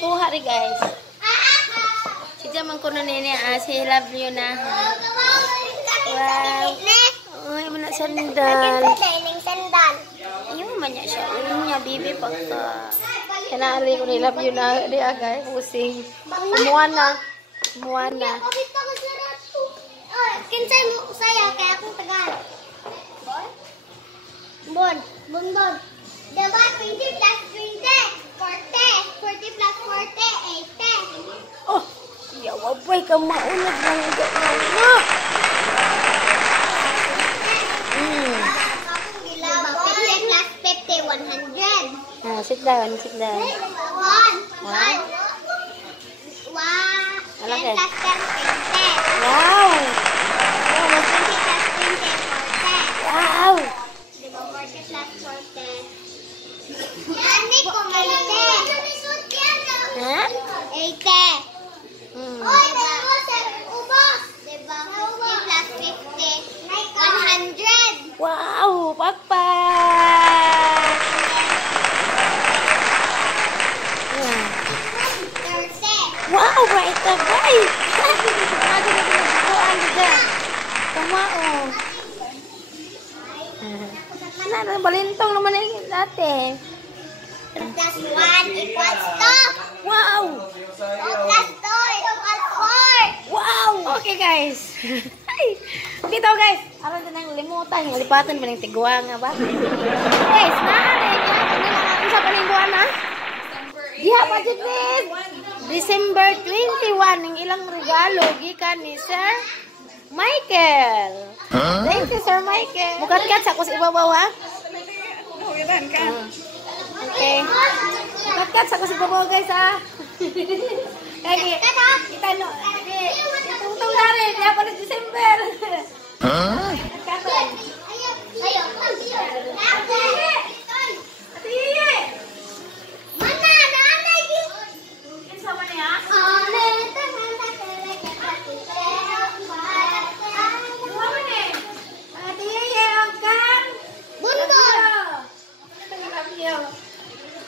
kuha rin guys. Si Jaman ko na nini, si love you na. Wow. Ay, mana sandal. Yung manya siya. Yung niya, bibi pa ka. Kanari ko ni love you na. Di agay, pusing. Muana. Muana. Kinsay mo saya kaya akong tagal. Bon. Diba 20 plus 20? 40. 40 plus 40, 80. Oh, yawa boy ka maunag ng gano'n. Diba 50 plus 50, 100. Ah, sit down, sit down. One. Malaki. 10 plus 10, 20. Wow! 20 plus 20, 40. Wow! Diba 40 plus 40? Ani ko 80. Ha? 80. Oy, diba sir, ubos. Diba 50 plus 50, 100. Wow! Papa! Yeah. 30. Wow! Bright na bright! Ano na pinagbukuan dyan? Tama oh. Ano, balintong naman na yung dati. Plus 1 equals 2. Wow! 2 plus 2 equals 4. Wow! Okay guys. Dito guys. Aron din ang limutan. Yung lipatan ba ng tigwa nga ba? Guys, isa pa ng buwan ha? Diha pa dyan din. December 21. Yung ilang regalo. Gikan ni Sir Michael. Thank you Sir Michael. Mukat-kat sa kus ibabaw ha? Okay. Mukat-kat sa kus ibabaw guys ha? Kaya kita no. Itong na rin. Diha pa ng December. Katon. Ayo. Atiye. Mana nanay di? Kinsa man niya? Atiye ang kan. Bunbon.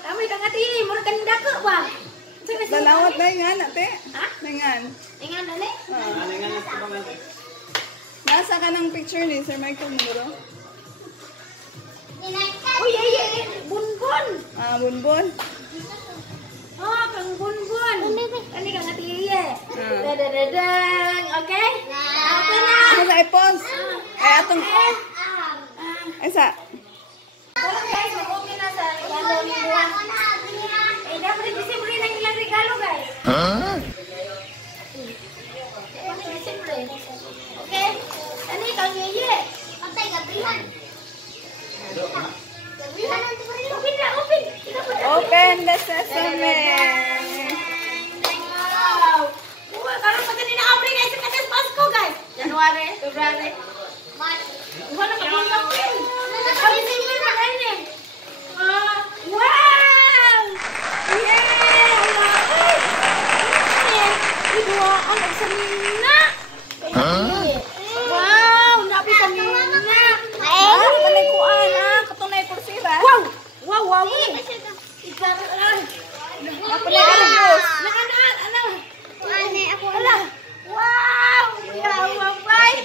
Kami kang atiye, murag kan dako ba? Dalawat na nga ate. Ha? Nangan. Ingan dali. Nasa ka ng picture ni Sir Michael Muro? Uy, ay, bunbon. Ah, Bunbon. Oh, kang bunbon. Kani kang atiye. Ah. Dadadadang, okay? Okay na. Ano sa i-pause? Ay, atong... Ay, sa... Pero guys, mag-okay na sa regalo ni buwan. Eh, dapat December ng ilang regalo, guys. Dapat December. Okay? Ano kang yeye? Patay gabrihan. Gabrihan ang tumarin. Open na, open. Open the sesame! Wow! Uy, karoon pa ganun na abre guys. Sa katas Pasko, guys. January, February. March. Buwan na kapag open. Kami December na kayo eh. Wow! Yeah! Ibuwa ang eksamina. Wow! Nabi sa mina. Ah, kanay kuan ah. Katunay porsira. Wow! Wow! Wow! Napunay Arius. Ano? Ane ako Ala! Wow! Wow! Wow! Bye!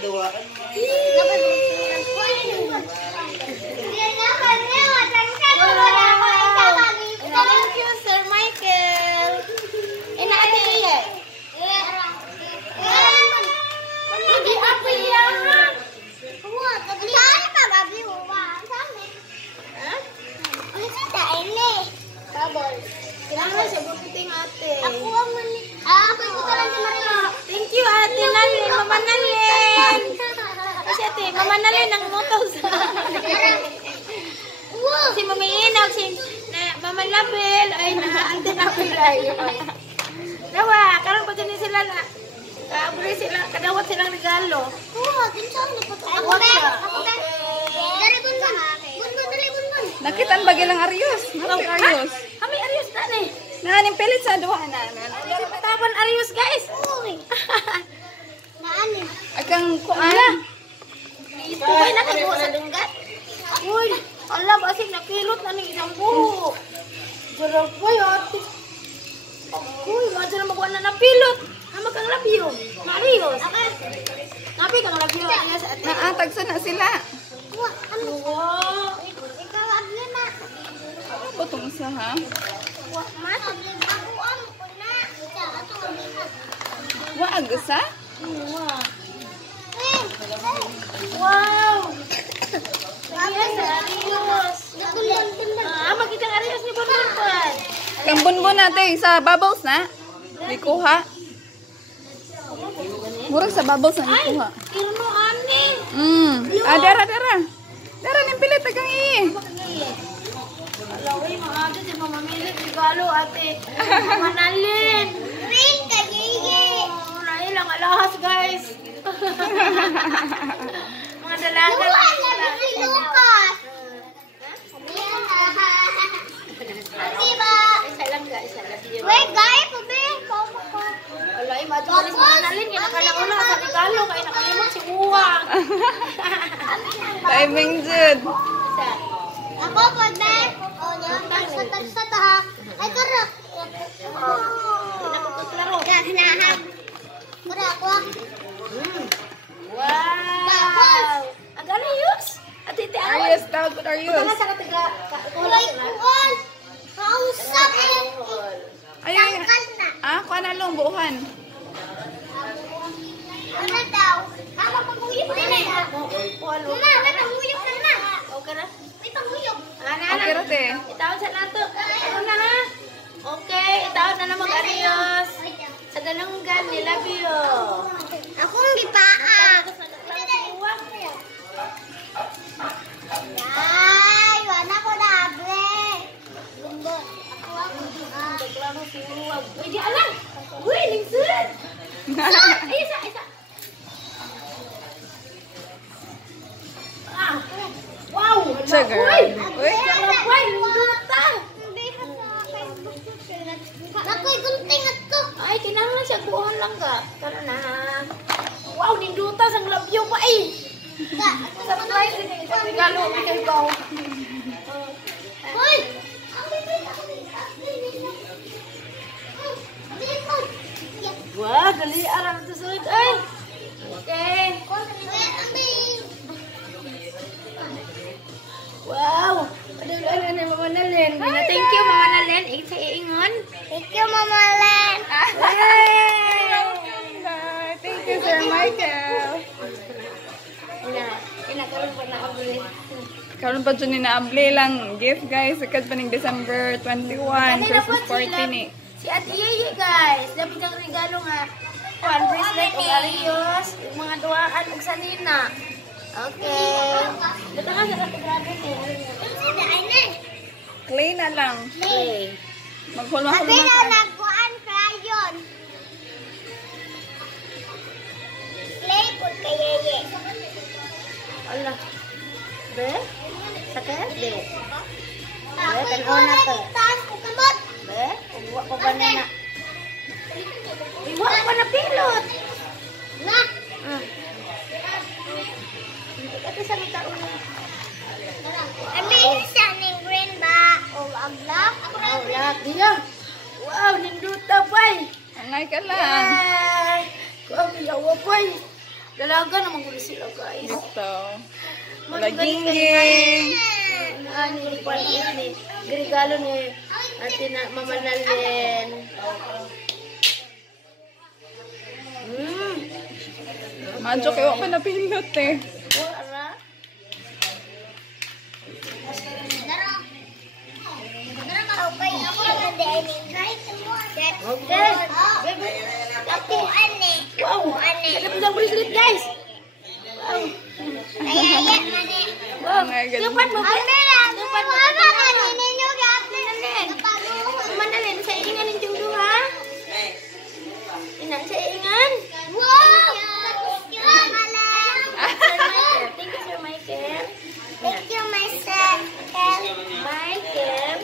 Thank you, Sir Michael. Inaati iya. Hindi ako yan. Kailangan siya bukiting ate. Thank you, ate Nalin. Mama Nalin. Kasi ate, Mama Nalin ang motos. Si Mama Inag, si Mama Label, ay ate Label ay. Dawa, karoon pa din sila na. Kaabri sila, kadawat silang regalo. Nakitan ba gilang Arius? Nalang Arius. Kami Arius na ni. Nahaning pilit sa duha na. Taban Arius guys. Akang kuan. Ito ay nakagawa sa dunggat. Uy, ala basig nakilot na ning isang buhok. Jarag boy ate. kuan na napilot. Amo kang labyo. Marios. Napi kang labyo aya sa ate. Naatag sa na sila. Wow. Ikaw ang lima. Putong isa ha. Wa man. Ako ang kuna. Ito ang lima. Waag sa? Wow. Yes, Arios. Makita ang Arios ni Bonbon. Kang bunbun natin sa bubbles na. Ikuha. Murag sa bubbles na ikuha. Irno ani. Dara. Dara ning pilit tagang i. Alaway mga ate, di mo mamili regalo ate. Manalin. Ring kagigi. Nailang alahas guys. Mga dalaga. Luwan lang si Lucas. Ati ba? Isa lang ga, isa lang. Wait, gaya po ba? Alay, matulis mo manalin. Kaya nakalauna sa regalo. Kaya nakalimot si Uwang. Timing jud. Isa. Ako po ba? O, tagsa ta ha. Ay, karak. Pinapagkaklaro. Ganahan. Karak ko. Wow! Ang Arios! At iti awan. Arius, tawag ko Arius. Mga sa katiga. Kulay kuwan. Kausap eh. Ayun. Tangkal na. Kuha na lang buuhan. Ano daw? Mama, panguyok na na. Walo. Mama, may panguyok na na. Okay na? May panguyok. Okay rote. Itawad sa nato. Ako na ha? Okay, itawad na naman Arios. Sa dalanggan, ni love you. Akong gipaa. Tapos nagkaklaro si Uwang. Ay, wala ko na abre. Lumbo. Nagkaklaro si Uwang. Uy, di alam! Uy, lingsun! Isa! Ah! Wow! Sugar. Uy. Uy, lingduta! Nakoy gunting at ko. Ay, kinahanglan siya buuhan lang ka. Tara na. Wow, ninduta sang labyo pa eh. Surprise din yung regalo ni kay Bao. Hoy! Wow, dali arang to sulit ay. Okay. Wow. Ano na Mama Nalen. Thank you Mama Nalen. Sa iingon. Thank you, Mama Len. Thank you, Sir Michael. Inakaroon pa na abuli. Karon pa dyan inaable lang gift guys. Sakad pa ng December 21. Christmas party ni. Si Ate Yeye guys. Dapat ang regalo nga. One bracelet o Arios. Yung mga duwaan o sanina. Okay. Dito nga sa katigrabe ni. Clay na lang. Okay. Maghulma-hulma Sabi na ka. nagkuhan crayon. Play po kay Yeye. Allah. Be? Sakit? Be? Ako tanaw na to. taas ko kamot. Be? Uwa pa ba na na? Iwa pa na pilot. Na. Ito sa mga taon na. Ami isa ning green ba? O ang black? Ako na Oh, lahat niya. Wow, ninduta pa eh. Angay ka lang. Yay! Kami yawa pa eh. Dalaga naman gulo sila guys. Ito. Wala gingging. Ano yung palis ni regalo ni Ate na Mama Nalen. Madyo kayo pa napindot eh. Wala. Okay, ako na din. Okay. Ako ane. Wow. Ada pisang bracelet guys. Wow. Ay, ay, mani. Wow. Ang agad. Dapat mo. Amira, Dapat mo. mama kaninin nyo gabi. Mama Nalen, sa ingan yung tunggu ha. Inang sa ingan. Wow! Thank you, Mama Len. Thank you Sir Michael. Thank you, my son. Michael.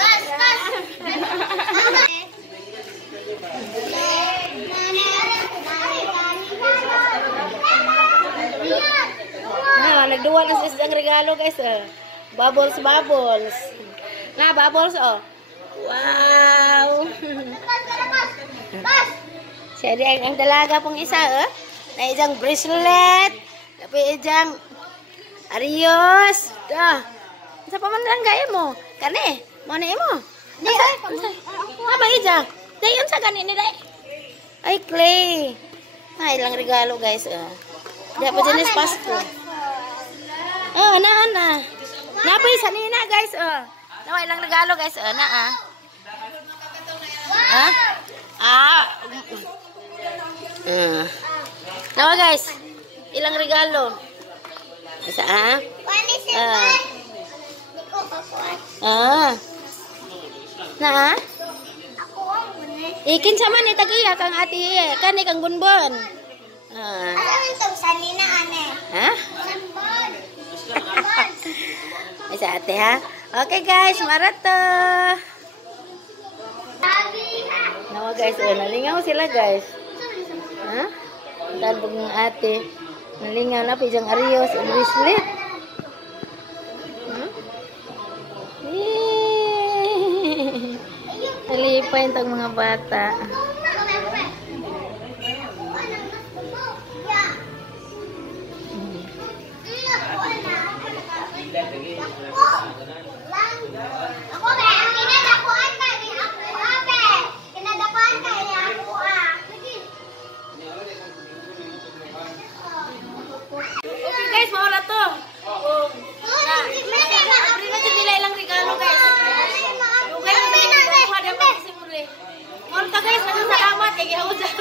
Bas, bas. Nagduwa na sa isang regalo guys. Bubbles, bubbles. Na, bubbles oh. Wow. Bas, bas, bas. Siya di ang dalaga pong isa, oh. Na ijang bracelet. Tapi ijang Arios. Dah. Sa paman lang gaya mo. Kani, mo na imo. Di ay. Ama ijang. Dayon sa kanini day. Ay clay. Ay lang regalo guys, oh. Di pa jenis Pasko. Oh, na. Napay sa nina guys, oh. Naway lang regalo guys, oh, na ah. Ha? Nawa guys, ilang regalo? Isa ah? Na? Ikin sama ni tagiya kang ati kani kang bunbon. Ano itong sanina, ane? Ha? Isa ate ha? Okay guys, marato. Nawa guys, nalingaw sila guys. Ha? Talbog ng ate. Nalingaw na pijang Arios, bracelet. Nalipay itong mga bata. Ako ba? Kinadakuan ka ni ako, abe. Kinadakuan ka ni ako, Okay guys, mawala to. Abri na siya nila ilang regalo guys. Okay, guys, Morta guys, salamat. Kaya ako dyan.